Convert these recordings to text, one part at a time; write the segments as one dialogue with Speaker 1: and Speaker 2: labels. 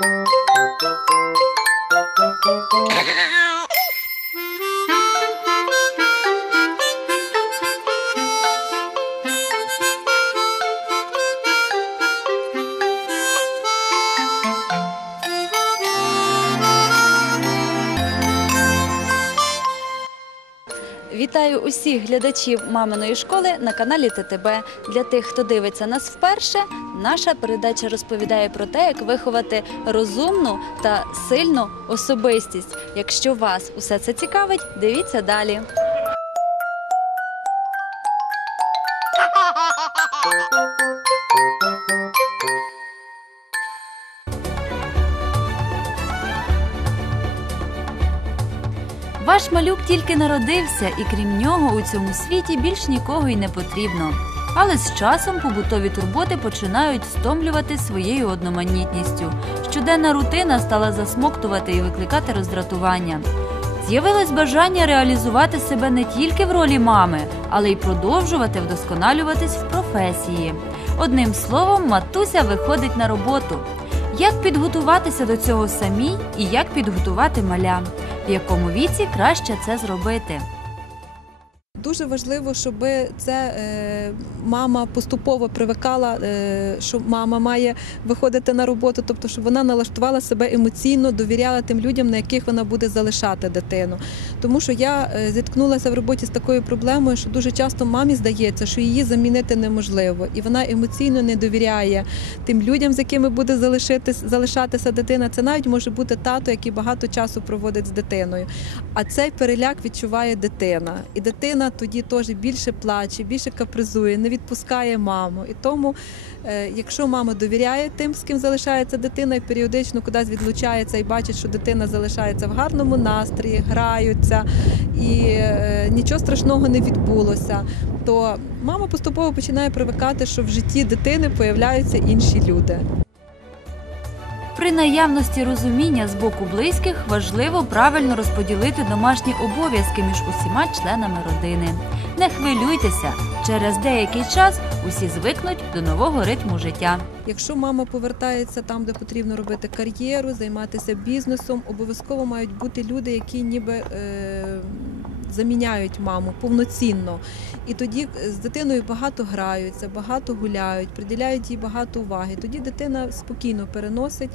Speaker 1: Thank you. Усіх глядачів маминої школи на каналі ТТБ. Для тих, хто дивиться нас вперше, наша передача розповідає про те, як виховати розумну та сильну особистість. Якщо вас усе це цікавить, дивіться далі. Ваш малюк тільки народився, і крім нього у цьому світі більш нікого й не потрібно. Але з часом побутові турботи починають стомлювати своєю одноманітністю. Щоденна рутина стала засмоктувати і викликати роздратування. З'явилось бажання реалізувати себе не тільки в ролі мами, але й продовжувати вдосконалюватись в професії. Одним словом, матуся виходить на роботу. Як підготуватися до цього самій і як підготувати маля? В якому віці краще це зробити?
Speaker 2: Дуже важливо, щоб це е, мама поступово привикала, е, що мама має виходити на роботу, тобто, щоб вона налаштувала себе емоційно, довіряла тим людям, на яких вона буде залишати дитину. Тому що я е, зіткнулася в роботі з такою проблемою, що дуже часто мамі здається, що її замінити неможливо, і вона емоційно не довіряє тим людям, з якими буде залишатися дитина. Це навіть може бути тато, який багато часу проводить з дитиною. А цей переляк відчуває дитина, і дитина тоді теж більше плаче, більше капризує, не відпускає маму. І тому, е, якщо мама довіряє тим, з ким залишається дитина, і періодично кудись відлучається і бачить, що дитина залишається в гарному настрої, граються і е, нічого страшного не відбулося, то мама поступово починає привикати, що в житті дитини появляються інші люди.
Speaker 1: При наявності розуміння з боку близьких важливо правильно розподілити домашні обов'язки між усіма членами родини. Не хвилюйтеся, через деякий час усі звикнуть до нового ритму життя.
Speaker 2: Якщо мама повертається там, де потрібно робити кар'єру, займатися бізнесом, обов'язково мають бути люди, які ніби е, заміняють маму повноцінно. І тоді з дитиною багато граються, багато гуляють, приділяють їй багато уваги. Тоді дитина спокійно переносить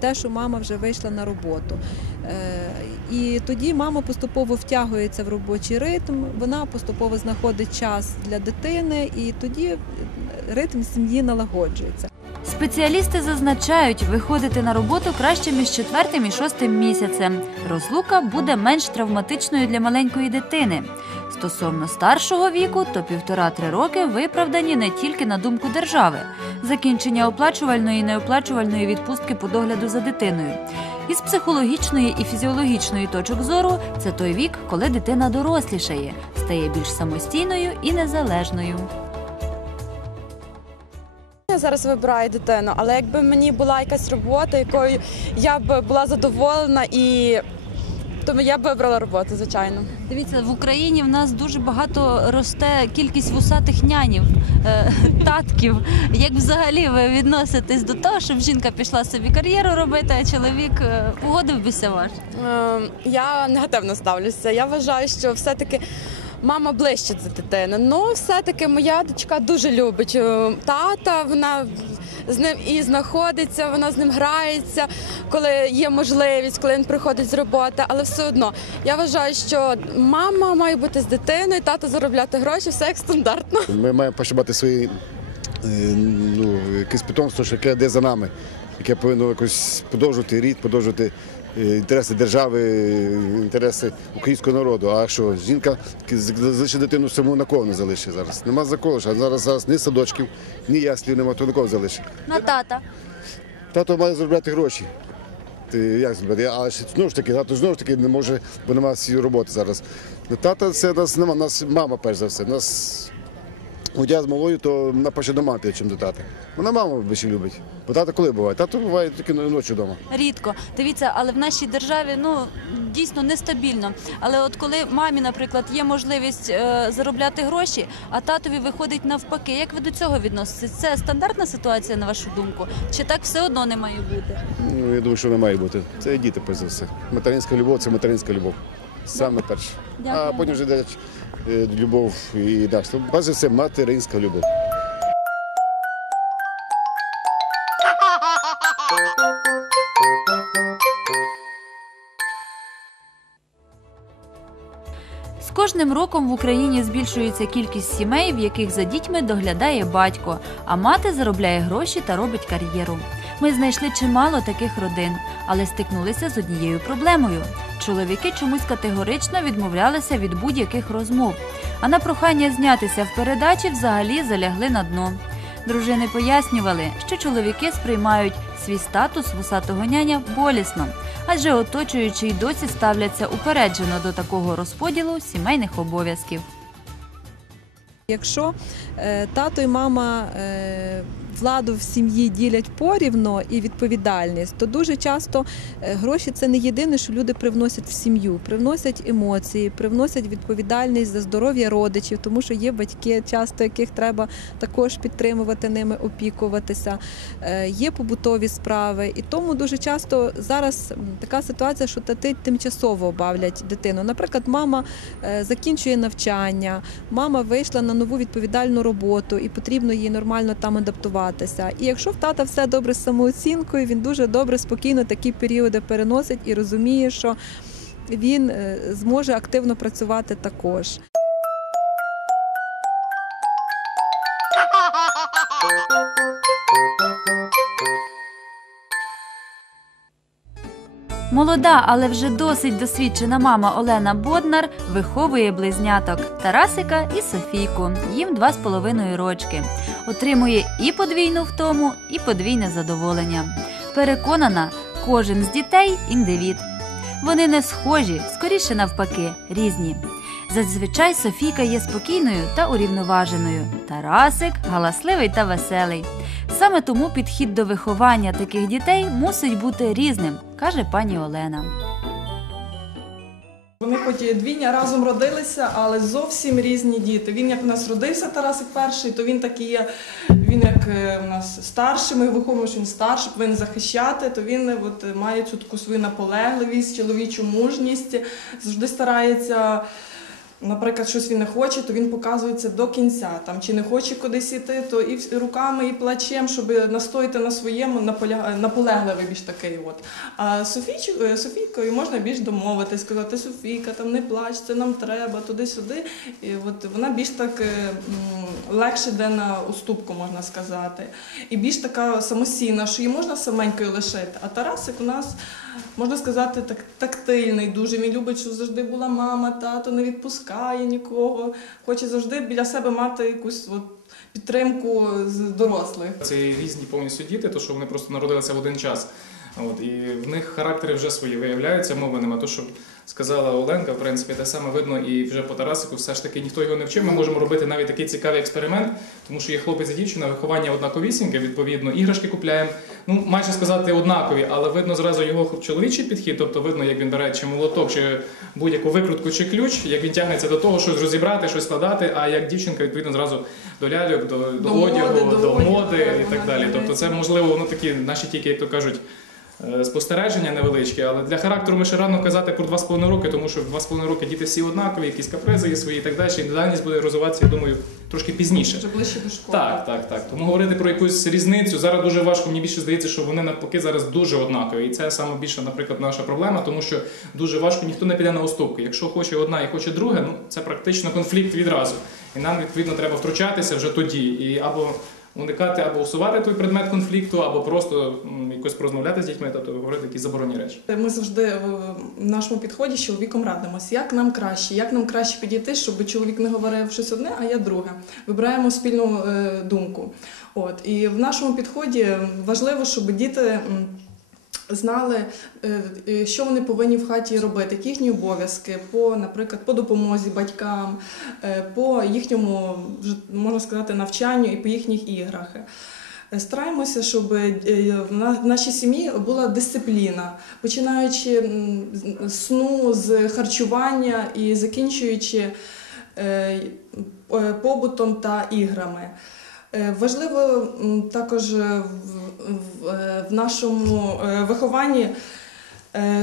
Speaker 2: те, що мама вже вийшла на роботу. Е, і тоді мама поступово втягується в робочий ритм, вона поступово знаходить час для дитини, і тоді ритм сім'ї налагоджується.
Speaker 1: Спеціалісти зазначають, виходити на роботу краще між четвертим і шостим місяцем. Розлука буде менш травматичною для маленької дитини. Стосовно старшого віку, то півтора-три роки виправдані не тільки на думку держави. Закінчення оплачувальної і неоплачувальної відпустки по догляду за дитиною. Із психологічної і фізіологічної точок зору це той вік, коли дитина дорослішає, стає більш самостійною і незалежною.
Speaker 3: Я зараз вибираю дитину, але якби мені була якась робота, якою я б була задоволена і то я б вибрала роботу, звичайно.
Speaker 1: Дивіться, в Україні в нас дуже багато росте кількість вусатих нянів, е, татків. Як взагалі ви відноситесь до того, щоб жінка пішла собі кар'єру робити, а чоловік е, погодив бися ваш?
Speaker 3: Е, Я негативно ставлюся. Я вважаю, що все-таки мама ближче до дитини. Ну, все-таки моя дочка дуже любить е, тата. Вона з ним і знаходиться, вона з ним грається, коли є можливість, коли він приходить з роботи. Але все одно я вважаю, що мама має бути з дитиною, тато заробляти гроші, все як стандартно.
Speaker 4: Ми маємо пошибати свої е, ну, якесь питомство, що йде за нами, яке повинно якось подовжувати рід, подовжувати е, інтереси держави, інтереси українського народу. А що жінка залишить дитину саму на кого не залишить зараз? Нема за кого. А зараз зараз ні садочків, ні яслів, нема, то на кого залишить.
Speaker 1: На тата.
Speaker 4: Тато має заробляти гроші. Як зробити? Ж знову ж таки, тато знову ж таки не може, бо немає роботи зараз. Тата це нас нема, нас мама перш за все. Нас От я з малою, то вона пише до мати, чим до тата. Вона маму більше любить. Бо тато коли буває? Тато буває тільки ночі вдома.
Speaker 1: Рідко. Дивіться, але в нашій державі ну дійсно нестабільно. Але от коли мамі, наприклад, є можливість е, заробляти гроші, а татові виходить навпаки, як ви до цього відноситесь? Це стандартна ситуація, на вашу думку? Чи так все одно не має бути?
Speaker 4: Ну, я думаю, що не має бути. Це діти, перш за все. Материнська любов це материнська любов. Саме перше. А потім вже йде е, любов і. Перш за все, материнська любов.
Speaker 1: З кожним роком в Україні збільшується кількість сімей, в яких за дітьми доглядає батько, а мати заробляє гроші та робить кар'єру. Ми знайшли чимало таких родин, але стикнулися з однією проблемою. Чоловіки чомусь категорично відмовлялися від будь-яких розмов, а на прохання знятися в передачі взагалі залягли на дно. Дружини пояснювали, що чоловіки сприймають свій статус вусатого няня болісно, адже оточуючі й досі ставляться упереджено до такого розподілу сімейних обов'язків.
Speaker 2: Якщо е, тато і мама е, владу в сім'ї ділять порівно і відповідальність, то дуже часто е, гроші це не єдине, що люди привносять в сім'ю. Привносять емоції, привносять відповідальність за здоров'я родичів, тому що є батьки, часто яких треба також підтримувати ними, опікуватися. Е, Є побутові справи, і тому дуже часто зараз така ситуація, що тати тимчасово бавлять дитину. Наприклад, мама е, закінчує навчання, мама вийшла на нову відповідальну роботу і потрібно їй нормально там адаптуватися. І якщо в тата все добре з самооцінкою, він дуже добре, спокійно такі періоди переносить і розуміє, що він е, зможе активно працювати також.
Speaker 1: Молода, але вже досить досвідчена мама Олена Боднар виховує близняток Тарасика і Софійку. Їм два з половиною рочки. Отримує і подвійну втому, і подвійне задоволення. Переконана, кожен з дітей індивід. Вони не схожі, скоріше навпаки, різні. Зазвичай Софійка є спокійною та урівноваженою. Тарасик галасливий та веселий. Саме тому підхід до виховання таких дітей мусить бути різним, каже пані Олена.
Speaker 5: Вони хоч двійня разом родилися, але зовсім різні діти. Він як у нас родився, Тарасик перший, то він такий є. Він як е, у нас старший, ми виховуємо, що він старший, повинен захищати, то він е, от, має цю таку свою наполегливість, чоловічу мужність, завжди старається. Наприклад, щось він не хоче, то він показується до кінця. Там чи не хоче кудись іти, то і руками, і плачем, щоб настояти на своєму, наполегливий більш такий. От. А Софійчик, е, Софійкою можна більш домовитись, сказати, Софійка, там не плач, це нам треба, туди-сюди. І от вона більш так е, легше йде на уступку, можна сказати. І більш така самостійна, що її можна саменькою лишити. А Тарасик у нас, можна сказати, так, тактильний дуже. Він любить, щоб завжди була мама, тато, не відпускає нікого. Хоче завжди біля себе мати якусь от, підтримку з дорослих.
Speaker 6: Це різні повністю діти, то що вони просто народилися в один час. От, і в них характери вже свої виявляються, мови нема. То, що сказала Оленка, в принципі, те саме видно і вже по Тарасику, все ж таки ніхто його не вчив. Ми можемо робити навіть такий цікавий експеримент, тому що є хлопець і дівчина, виховання однаковісіньке, відповідно, іграшки купляємо. Ну, майже сказати однакові, але видно зразу його чоловічий підхід, тобто видно, як він бере чи молоток, чи будь-яку викрутку, чи ключ, як він тягнеться до того, щось розібрати, щось складати, а як дівчинка, відповідно, зразу до ляльок, до, до,
Speaker 5: До моди,
Speaker 6: одягу,
Speaker 5: до
Speaker 6: до, моди і так далі. Тобто це можливо, воно такі наші тільки, як то кажуть. Е, Спостереження невеличкі, але для характеру ми ще рано казати про 2,5 роки, тому що в 2,5 роки діти всі однакові, якісь капризи є свої і так далі. Індивідуальність буде розвиватися, я думаю, трошки пізніше.
Speaker 5: Вже ближче до школи.
Speaker 6: Так, так, так. Тому говорити про якусь різницю зараз дуже важко. Мені більше здається, що вони навпаки зараз дуже однакові. І це саме більше, наприклад, наша проблема, тому що дуже важко ніхто не піде на уступки. Якщо хоче одна і хоче друга, ну це практично конфлікт відразу. І нам відповідно треба втручатися вже тоді. І або уникати, або усувати той предмет конфлікту, або просто якось порозмовляти з дітьми, тобто говорити якісь заборонні речі.
Speaker 5: Ми завжди е, в нашому підході чоловіком радимося, як нам краще, як нам краще підійти, щоб чоловік не говорив щось одне, а я друге. Вибираємо спільну е, думку. От і в нашому підході важливо, щоб діти. Знали, е, е, що вони повинні в хаті робити, які їхні обов'язки по, наприклад, по допомозі батькам, е, по їхньому можна сказати навчанню і по їхніх іграх. Стараємося, щоб в нашій сім'ї була дисципліна, починаючи з сну, з харчування і закінчуючи побутом та іграми. Е, Важливо також е, е, в нашому вихованні,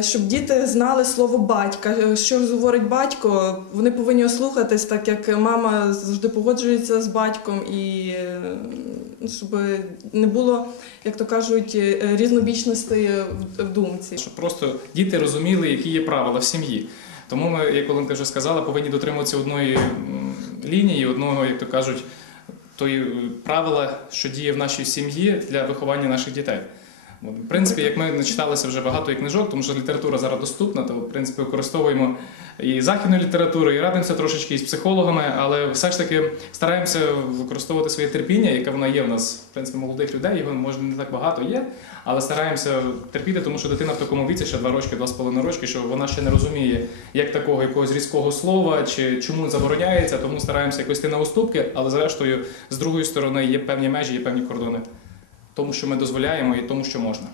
Speaker 5: щоб діти знали слово батька. Що говорить батько, вони повинні ослухатись, так як мама завжди погоджується з батьком, і щоб не було, як то кажуть, різнобічностей в думці.
Speaker 6: Щоб просто діти розуміли, які є правила в сім'ї. Тому ми, як Оленка вже сказала, повинні дотримуватися одної лінії, одного, як то кажуть, тої е, правила, що діє в нашій сім'ї для виховання наших дітей. В принципі, як ми начиталися вже багато і книжок, тому що література зараз доступна, то в принципі використовуємо і західну літературу, і радимося трошечки із психологами, але все ж таки стараємося використовувати своє терпіння, яке воно є в нас, в принципі, молодих людей, його може не так багато є, але стараємося терпіти, тому що дитина в такому віці, ще два рочки, два з половиною рочки, що вона ще не розуміє як такого якогось різкого слова чи чому забороняється, тому стараємося якось йти на уступки, але зрештою, з другої сторони, є певні межі, є певні кордони. Тому, що ми дозволяємо, і тому, що можна.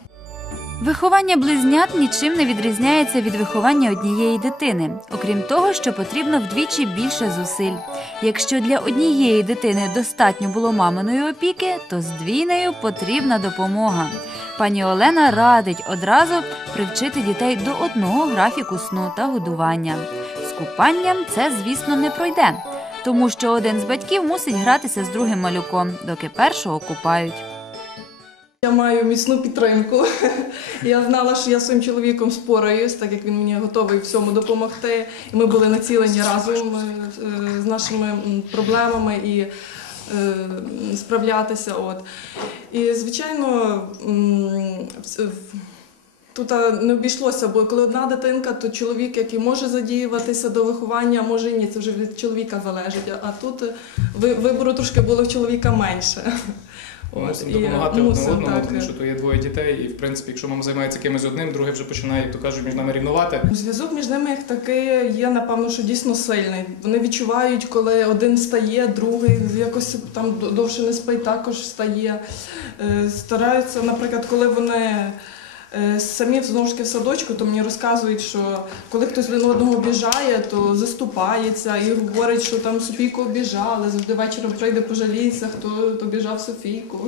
Speaker 1: Виховання близнят нічим не відрізняється від виховання однієї дитини, окрім того, що потрібно вдвічі більше зусиль. Якщо для однієї дитини достатньо було маминої опіки, то з двійнею потрібна допомога. Пані Олена радить одразу привчити дітей до одного графіку сну та годування. З купанням це, звісно, не пройде, тому що один з батьків мусить гратися з другим малюком, доки першого купають.
Speaker 5: Я маю міцну підтримку. Я знала, що я своїм чоловіком спораюсь, так як він мені готовий всьому допомогти. І ми були націлені разом е, з нашими проблемами і е, справлятися. От. І, звичайно, Тут не обійшлося, бо коли одна дитинка, то чоловік, який може задіюватися до виховання, може і ні, це вже від чоловіка залежить. А тут е, ви- вибору трошки було в чоловіка менше.
Speaker 6: Мусимо допомагати одне одному, тому що то є двоє дітей, і в принципі, якщо мама займається кимось одним, другий вже починає, як то кажуть, між нами рівнувати.
Speaker 5: Зв'язок між ними як такий є, напевно, що дійсно сильний. Вони відчувають, коли один стає, другий якось там довше не спить, також встає. Е, Стараються, наприклад, коли вони. Е, Самі знову ж таки в садочку, то мені розказують, що коли хтось один одного обіжає, то заступається і говорить, що там Софійку обіжали, завжди вечором прийде пожаліється, хто обіжав Софійку.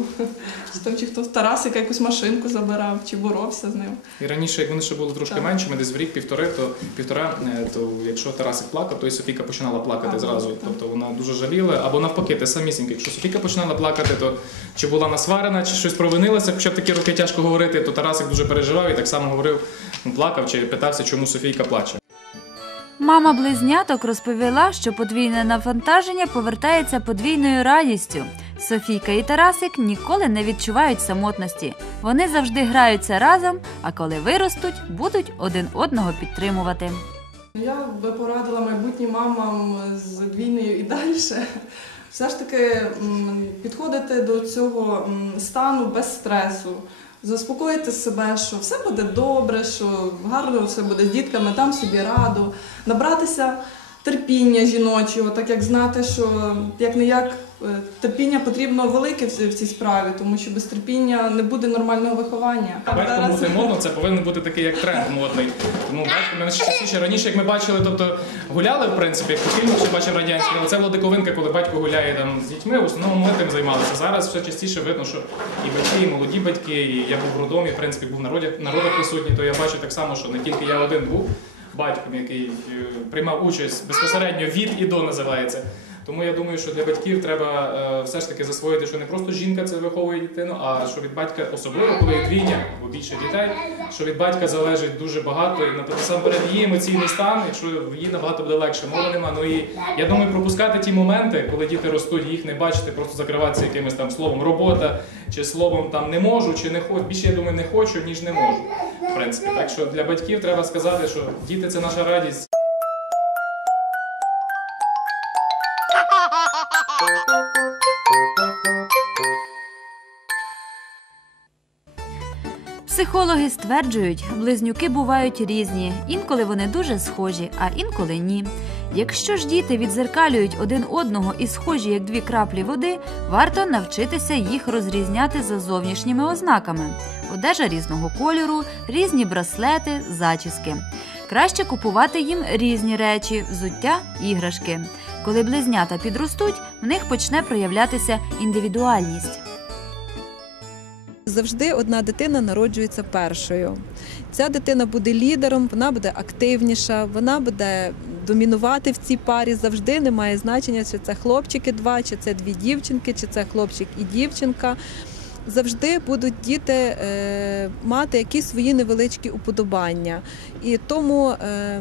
Speaker 5: Чи там чи хто Тарасика якусь машинку забирав, чи боровся з ним.
Speaker 6: І раніше, як вони ще були трошки
Speaker 5: Так.
Speaker 6: меншими, десь в рік півтори, то півтора, е, то якщо Тарасик плакав, то і Софіка починала плакати
Speaker 5: Ага,
Speaker 6: зразу.
Speaker 5: так.
Speaker 6: Тобто вона дуже жаліла, або навпаки, те самісіньке. Якщо Софіка починала плакати, то чи була насварена, чи щось провинилася, хоча такі роки тяжко говорити, то Тарасик дуже переживав і так само говорив, плакав чи питався, чому Софійка плаче.
Speaker 1: Мама близняток розповіла, що подвійне навантаження повертається подвійною радістю. Софійка і Тарасик ніколи не відчувають самотності. Вони завжди граються разом, а коли виростуть, будуть один одного підтримувати.
Speaker 5: Я би порадила майбутнім мамам з двійною і далі. Все ж таки підходити до цього стану без стресу, заспокоїти себе, що все буде добре, що гарно все буде з дітками, там собі раду, набратися терпіння жіночого, так як знати, що як не як терпіння потрібно велике в цій справі, тому що без терпіння не буде нормального виховання.
Speaker 6: Батьком бути модно, це повинен бути такий як тренд модний. Тому батько мене ще частіше раніше, як ми бачили, тобто гуляли, в принципі, як по фільмах ще бачив радянські, але це була диковинка, коли батько гуляє там з дітьми, в основному ми тим займалися. Зараз все частіше видно, що і батьки, і молоді батьки, і я був в роддомі, в принципі, був народі, народу присутній, то я бачу так само, що не тільки я один був батьком, який е, приймав участь безпосередньо від і до називається. Тому я думаю, що для батьків треба е, все ж таки засвоїти, що не просто жінка це виховує дитину, а що від батька, особливо коли є двійня або більше дітей, що від батька залежить дуже багато, і насамперед її емоційний стан, якщо їй набагато буде легше, мови нема. Ну і я думаю, пропускати ті моменти, коли діти ростуть, їх не бачити, просто закриватися якимось там словом робота чи словом там не можу, чи не хочу. Більше я думаю, не хочу, ніж не можу. В принципі, так що для батьків треба сказати, що діти це наша радість.
Speaker 1: Психологи стверджують, близнюки бувають різні, інколи вони дуже схожі, а інколи ні. Якщо ж діти відзеркалюють один одного і схожі як дві краплі води, варто навчитися їх розрізняти за зовнішніми ознаками: одежа різного кольору, різні браслети, зачіски. Краще купувати їм різні речі, взуття, іграшки. Коли близнята підростуть, в них почне проявлятися індивідуальність.
Speaker 2: Завжди одна дитина народжується першою. Ця дитина буде лідером, вона буде активніша, вона буде домінувати в цій парі. Завжди немає значення, чи це хлопчики два, чи це дві дівчинки, чи це хлопчик і дівчинка. Завжди будуть діти е, мати якісь свої невеличкі уподобання. І тому е,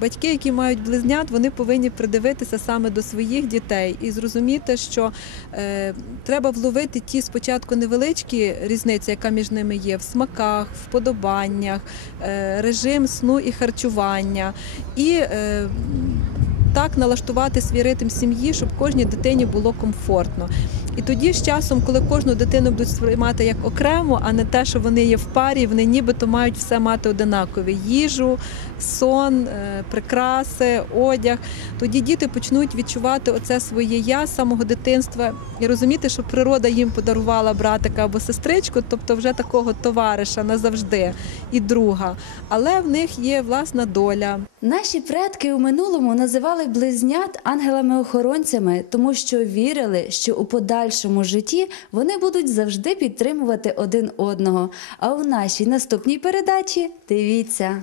Speaker 2: батьки, які мають близнят, вони повинні придивитися саме до своїх дітей і зрозуміти, що е, треба вловити ті спочатку невеличкі різниці, яка між ними є, в смаках, вподобаннях, режим сну і харчування. І так налаштувати свій ритм сім'ї, щоб кожній дитині було комфортно. І тоді з часом, коли кожну дитину будуть сприймати як окремо, а не те, що вони є в парі, вони нібито мають все мати одинакове: їжу, сон, е, прикраси, одяг. Тоді діти почнуть відчувати оце своє я з самого дитинства і розуміти, що природа їм подарувала братика або сестричку, тобто вже такого товариша назавжди і друга. Але в них є власна доля.
Speaker 1: Наші предки у минулому називали близнят ангелами-охоронцями, тому що вірили, що у подальшому житті вони будуть завжди підтримувати один одного. А у нашій наступній передачі дивіться.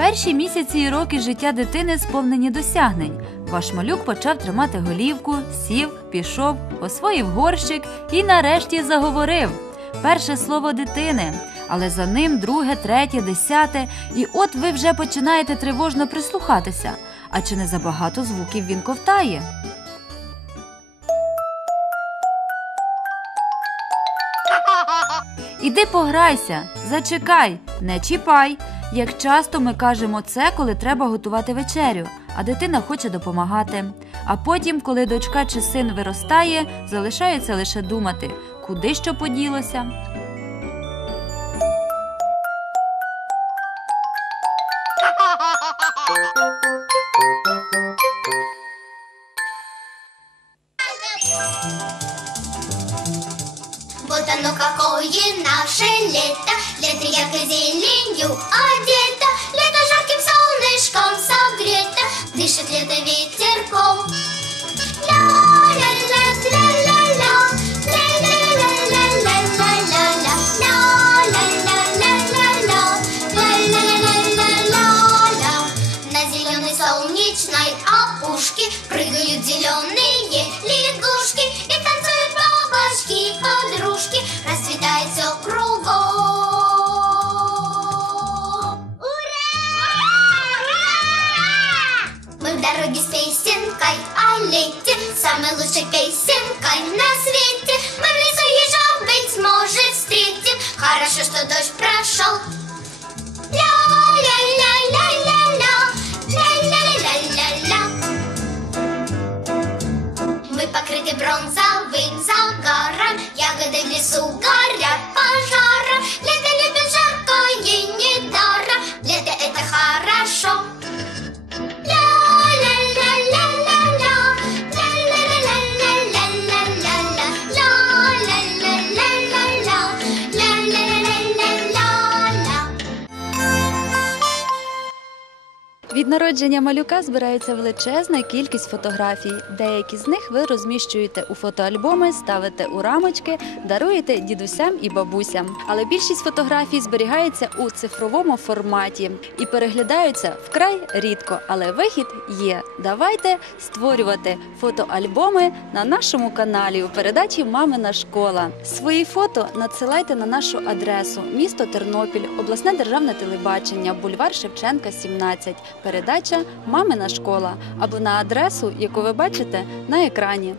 Speaker 1: Перші місяці і роки життя дитини сповнені досягнень. Ваш малюк почав тримати голівку, сів, пішов, освоїв горщик і нарешті заговорив. Перше слово дитини, але за ним друге, третє, десяте, і от ви вже починаєте тривожно прислухатися. А чи не забагато звуків він ковтає? Іди пограйся, зачекай, не чіпай. Як часто ми кажемо це, коли треба готувати вечерю, а дитина хоче допомагати. А потім, коли дочка чи син виростає, залишається лише думати, куди що поділося.
Speaker 7: Вот оно какое наше лето, лето яркой зеленью одето, лето жарким солнышком согрето, дышит лето ветерком. Дороге с песенкой о лете, самой лучшей песенкой на свете. Мы в лесу ежа, быть может, встретим. Хорошо, что дождь прошел. Ля-ля-ля-ля-ля-ля, ля-ля-ля-ля-ля. Мы покрыты бронзовым загаром, ягоды в лесу горят
Speaker 1: народження малюка збирається величезна кількість фотографій. Деякі з них ви розміщуєте у фотоальбоми, ставите у рамочки, даруєте дідусям і бабусям. Але більшість фотографій зберігається у цифровому форматі і переглядаються вкрай рідко. Але вихід є. Давайте створювати фотоальбоми на нашому каналі у передачі Мамина школа. Свої фото надсилайте на нашу адресу місто Тернопіль, обласне державне телебачення, бульвар Шевченка, 17. Передача Мамина школа або на адресу, яку ви бачите на екрані.